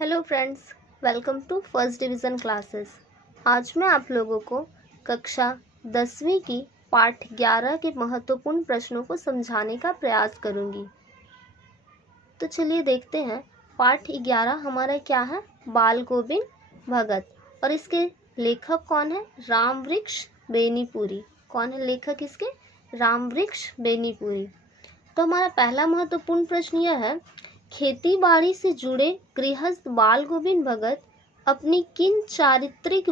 Hello friends, welcome to first division classes. आज मैं आप लोगों को कक्षा 10वीं की पाठ 11 के महत्वपूर्ण प्रश्नों को समझाने का प्रयास करूंगी। तो चलिए देखते हैं। पाठ 11 हमारा क्या है? बाल गोविंद भगत। और इसके लेखक कौन है? रामवृक्ष बेनीपुरी। कौन है लेखक इसके? रामवृक्ष बेनीपुरी। तो हमारा पहला महत्वपूर्ण प्रश्न यह है, खेती बाड़ी से जुड़े गृहस्थ बाल गोविंद भगत अपनी किन चारित्रिक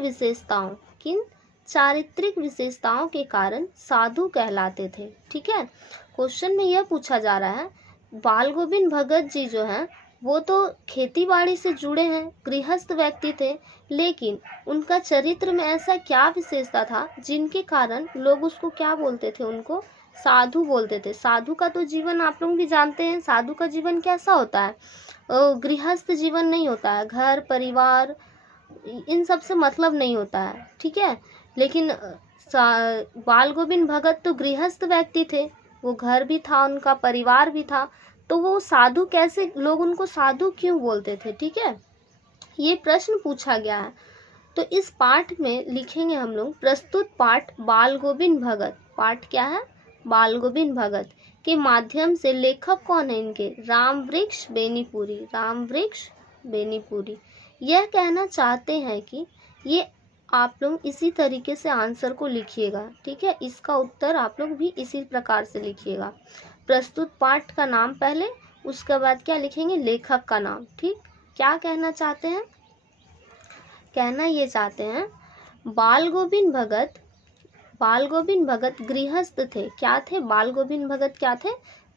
विशेषताओं के कारण साधु कहलाते थे। ठीक है, क्वेश्चन में यह पूछा जा रहा है, बाल गोविंद भगत जी जो हैं वो तो खेती बाड़ी से जुड़े हैं, गृहस्थ व्यक्ति थे, लेकिन उनका चरित्र में ऐसा क्या विशेषता था जिनके कारण लोग उसको क्या बोलते थे? उनको साधु बोलते थे। साधु का तो जीवन आप लोग भी जानते हैं, साधु का जीवन कैसा होता है? गृहस्थ जीवन नहीं होता है, घर परिवार इन सब से मतलब नहीं होता है। ठीक है, लेकिन बाल गोविंद भगत तो गृहस्थ व्यक्ति थे, वो घर भी था, उनका परिवार भी था, तो वो साधु कैसे, लोग उनको साधु क्यों बोलते थे? ठीक है, ये प्रश्न पूछा गया है। तो इस पाठ में लिखेंगे हम लोग, प्रस्तुत पाठ बाल गोविंद भगत। पाठ क्या है? बाल गोविंद भगत के माध्यम से लेखक कौन है इनके? रामवृक्ष बेनीपुरी। रामवृक्ष बेनीपुरी यह कहना चाहते हैं कि ये आप लोग इसी तरीके से आंसर को लिखिएगा। ठीक है, इसका उत्तर आप लोग भी इसी प्रकार से लिखिएगा। प्रस्तुत पाठ का नाम पहले, उसके बाद क्या लिखेंगे? लेखक का नाम। ठीक, क्या कहना चाहते हैं? कहना ये चाहते हैं, बाल गोविंद भगत गृहस्थ थे। क्या थे? बाल गोविंद भगत क्या थे?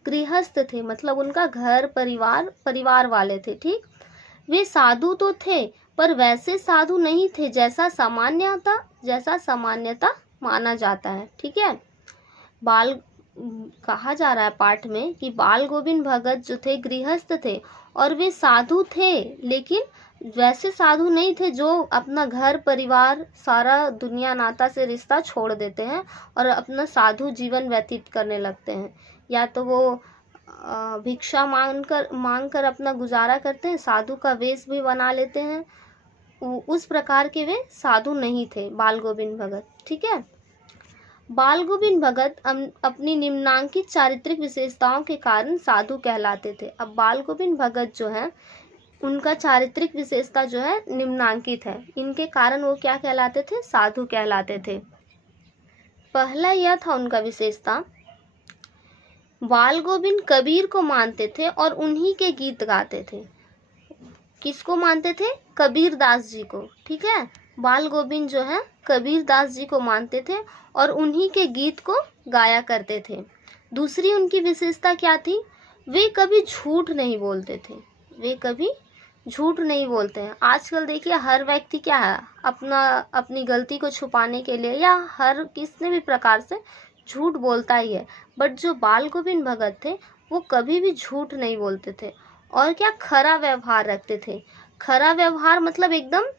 गृहस्थ थे, मतलब उनका घर परिवार वाले थे। ठीक, वे साधु तो थे पर वैसे साधु नहीं थे जैसा सामान्यता माना जाता है। ठीक है, कहा जा रहा है पाठ में कि बाल गोविंद भगत जो थे गृहस्थ थे और वे साधु थे, लेकिन वैसे साधु नहीं थे जो अपना घर परिवार सारा दुनिया नाता से रिश्ता छोड़ देते हैं और अपना साधु जीवन व्यतीत करने लगते हैं, या तो वो भिक्षा मांग कर अपना गुजारा करते हैं, साधु का वेश भी बना लेते हैं। उस प्रकार के वे साधु नहीं थे बाल गोविंद भगत। ठीक है, बाल गोविंद भगत अपनी निम्नांकित चारित्रिक विशेषताओं के कारण साधु कहलाते थे। अब बाल गोविंद भगत जो है उनका चारित्रिक विशेषता जो है निम्नांकित है, इनके कारण वो क्या कहलाते थे? साधु कहलाते थे। पहला यह था उनका विशेषता, बाल गोविंद कबीर को मानते थे और उन्हीं के गीत गाते थे। किसको मानते थे? कबीर दास जी को। ठीक है, बाल गोविंद जो है कबीर दास जी को मानते थे और उन्हीं के गीत को गाया करते थे। दूसरी उनकी विशेषता क्या थी? वे कभी झूठ नहीं बोलते थे। वे कभी झूठ नहीं बोलते हैं। आजकल देखिए हर व्यक्ति क्या है, अपनी गलती को छुपाने के लिए या हर किसी भी प्रकार से झूठ बोलता ही है, बट जो बाल गोविंद भगत थे वो कभी भी झूठ नहीं बोलते थे और क्या, खरा व्यवहार रखते थे। खरा व्यवहार मतलब एकदम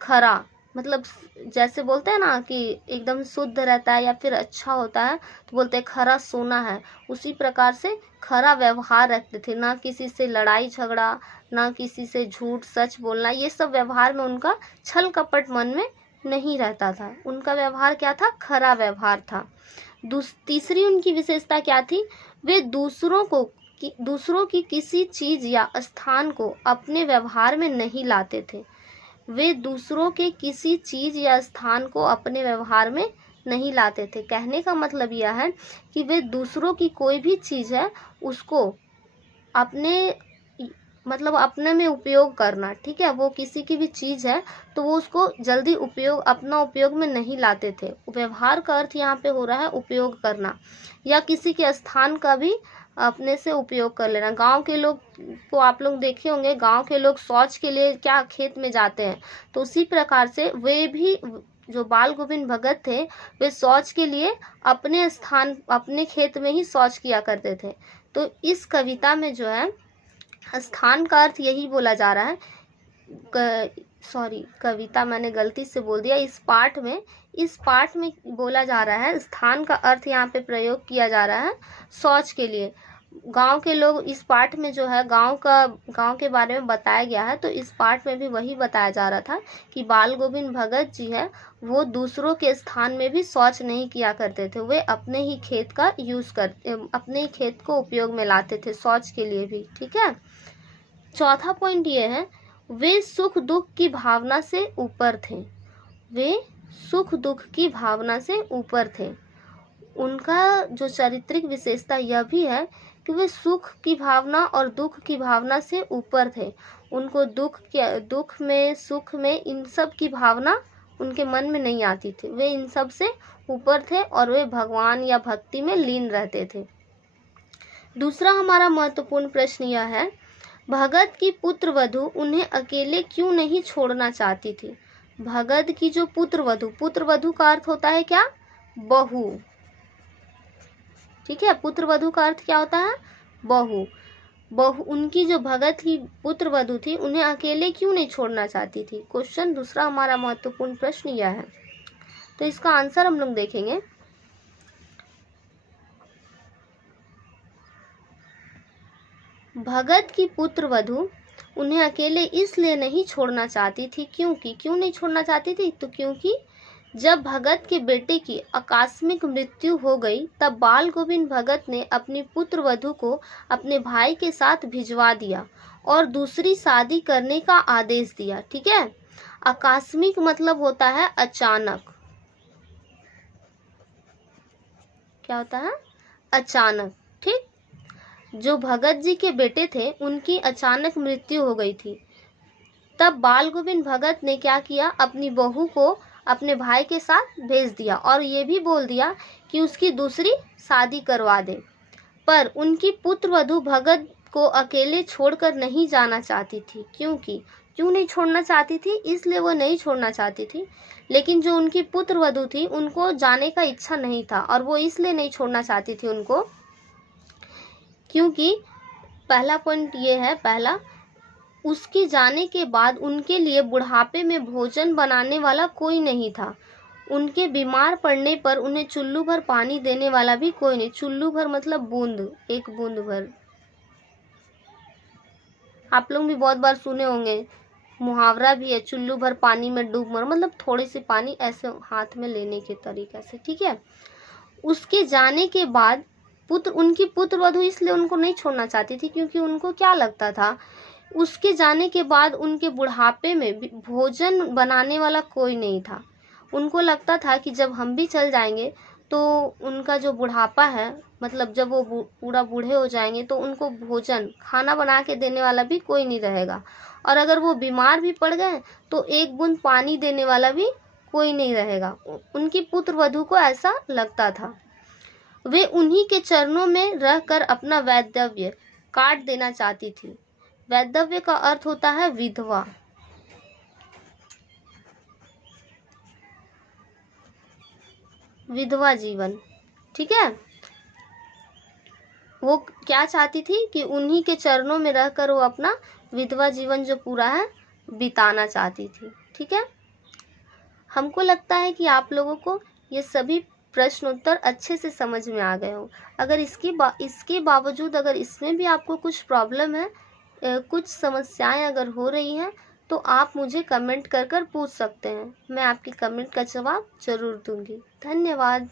खरा, मतलब जैसे बोलते हैं ना कि एकदम शुद्ध रहता है या फिर अच्छा होता है तो बोलते हैं खरा सोना है, उसी प्रकार से खरा व्यवहार रखते थे। ना किसी से लड़ाई झगड़ा, ना किसी से झूठ सच बोलना, ये सब व्यवहार में उनका छल कपट मन में नहीं रहता था। उनका व्यवहार क्या था? खरा व्यवहार था। तीसरी उनकी विशेषता क्या थी? वे दूसरों की किसी चीज या स्थान को अपने व्यवहार में नहीं लाते थे। वे दूसरों के किसी चीज या स्थान को अपने व्यवहार में नहीं लाते थे। कहने का मतलब यह है कि वे दूसरों की कोई भी चीज है उसको अपने में उपयोग करना। ठीक है, वो किसी की भी चीज है तो वो उसको जल्दी अपना उपयोग में नहीं लाते थे। व्यवहार का अर्थ यहाँ पे हो रहा है उपयोग करना, या किसी के स्थान का भी अपने से उपयोग कर लेना। गांव के लोग को आप लोग देखे होंगे, गांव के लोग शौच के लिए क्या खेत में जाते हैं, तो उसी प्रकार से वे भी, जो बाल गोविंद भगत थे, वे शौच के लिए अपने खेत में ही शौच किया करते थे। तो इस कविता में जो है स्थान का अर्थ यही बोला जा रहा है, कविता मैंने गलती से बोल दिया। इस पाठ में बोला जा रहा है, स्थान का अर्थ यहाँ पे प्रयोग किया जा रहा है शौच के लिए। गांव के लोग, इस पाठ में जो है गांव के बारे में बताया गया है, तो इस पाठ में भी वही बताया जा रहा था कि बाल गोविंद भगत जी है वो दूसरों के स्थान में भी शौच नहीं किया करते थे, वे अपने ही खेत का अपने ही खेत को उपयोग में लाते थे शौच के लिए भी। ठीक है। चौथा पॉइंट ये है, वे सुख दुख की भावना से ऊपर थे। वे सुख दुख की भावना से ऊपर थे। उनका जो चारित्रिक विशेषता यह भी है कि वे सुख की भावना और दुख की भावना से ऊपर थे। उनको दुख में सुख में इन सब की भावना उनके मन में नहीं आती थी, वे इन सब से ऊपर थे और वे भगवान या भक्ति में लीन रहते थे। दूसरा हमारा महत्वपूर्ण प्रश्न यह है, भगत की पुत्र वधू उन्हें अकेले क्यों नहीं छोड़ना चाहती थी। भगत की जो पुत्र वधू का अर्थ होता है क्या, बहू। ठीक है, पुत्र वधू का अर्थ क्या होता है, बहू। उनकी जो भगत की पुत्र वधू थी उन्हें अकेले क्यों नहीं छोड़ना चाहती थी। क्वेश्चन दूसरा हमारा महत्वपूर्ण प्रश्न यह है। तो इसका आंसर हम लोग देखेंगे। भगत की पुत्र वधू उन्हें अकेले इसलिए नहीं छोड़ना चाहती थी, क्यों नहीं छोड़ना चाहती थी, तो क्योंकि जब भगत के बेटे की आकस्मिक मृत्यु हो गई तब बाल गोविंद भगत ने अपनी पुत्र वधू को अपने भाई के साथ भिजवा दिया और दूसरी शादी करने का आदेश दिया। ठीक है। आकस्मिक मतलब होता है अचानक। क्या होता है, अचानक। ठीक। जो भगत जी के बेटे थे उनकी अचानक मृत्यु हो गई थी, तब बाल गोविंद भगत ने क्या किया, अपनी बहू को अपने भाई के साथ भेज दिया और ये भी बोल दिया कि उसकी दूसरी शादी करवा दे। पर उनकी पुत्र वधू भगत को अकेले छोड़कर नहीं जाना चाहती थी। क्यों नहीं छोड़ना चाहती थी, इसलिए वो नहीं छोड़ना चाहती थी। लेकिन जो उनकी पुत्र वधू थी उनको जाने का इच्छा नहीं था और वो इसलिए नहीं छोड़ना चाहती थी उनको, क्योंकि पहला पॉइंट ये है, पहला, उसके जाने के बाद उनके लिए बुढ़ापे में भोजन बनाने वाला कोई नहीं था। उनके बीमार पड़ने पर उन्हें चुल्लू भर पानी देने वाला भी कोई नहीं। चुल्लू भर मतलब बूंद, एक बूंद भर। आप लोग भी बहुत बार सुने होंगे, मुहावरा भी है, चुल्लू भर पानी में डूब मर, मतलब थोड़े से पानी ऐसे हाथ में लेने के तरीके से। ठीक है। उसके जाने के बाद उनकी पुत्र वधू इसलिए उनको नहीं छोड़ना चाहती थी क्योंकि उनको क्या लगता था, उसके जाने के बाद उनके बुढ़ापे में भोजन बनाने वाला कोई नहीं था। उनको लगता था कि जब हम भी चल जाएंगे तो उनका जो बुढ़ापा है, मतलब जब वो पूरा बूढ़े हो जाएंगे तो उनको भोजन खाना बना के देने वाला भी कोई नहीं रहेगा, और अगर वो बीमार भी पड़ गए तो एक बूंद पानी देने वाला भी कोई नहीं रहेगा। उनकी पुत्र वधू को ऐसा लगता था। वे उन्हीं के चरणों में रहकर अपना वैधव्य काट देना चाहती थी। वैधव्य का अर्थ होता है विधवा। विधवा जीवन। ठीक है। वो क्या चाहती थी कि उन्हीं के चरणों में रहकर वो अपना विधवा जीवन जो पूरा है बिताना चाहती थी। ठीक है। हमको लगता है कि आप लोगों को ये सभी प्रश्न उत्तर अच्छे से समझ में आ गए हो। अगर इसके बावजूद अगर इसमें भी आपको कुछ प्रॉब्लम है, कुछ समस्याएं अगर हो रही हैं, तो आप मुझे कमेंट कर पूछ सकते हैं। मैं आपकी कमेंट का जवाब जरूर दूंगी। धन्यवाद।